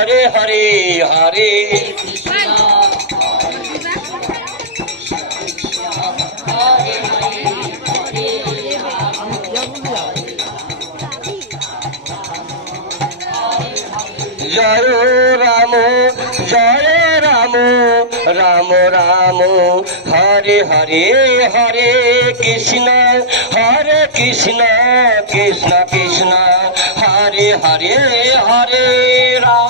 Hare Hare Hare Ram Hare Ram Ram Ram, Hare Hare Hare Krishna Hare Krishna Krishna Krishna, Hare Hare Hare Ram.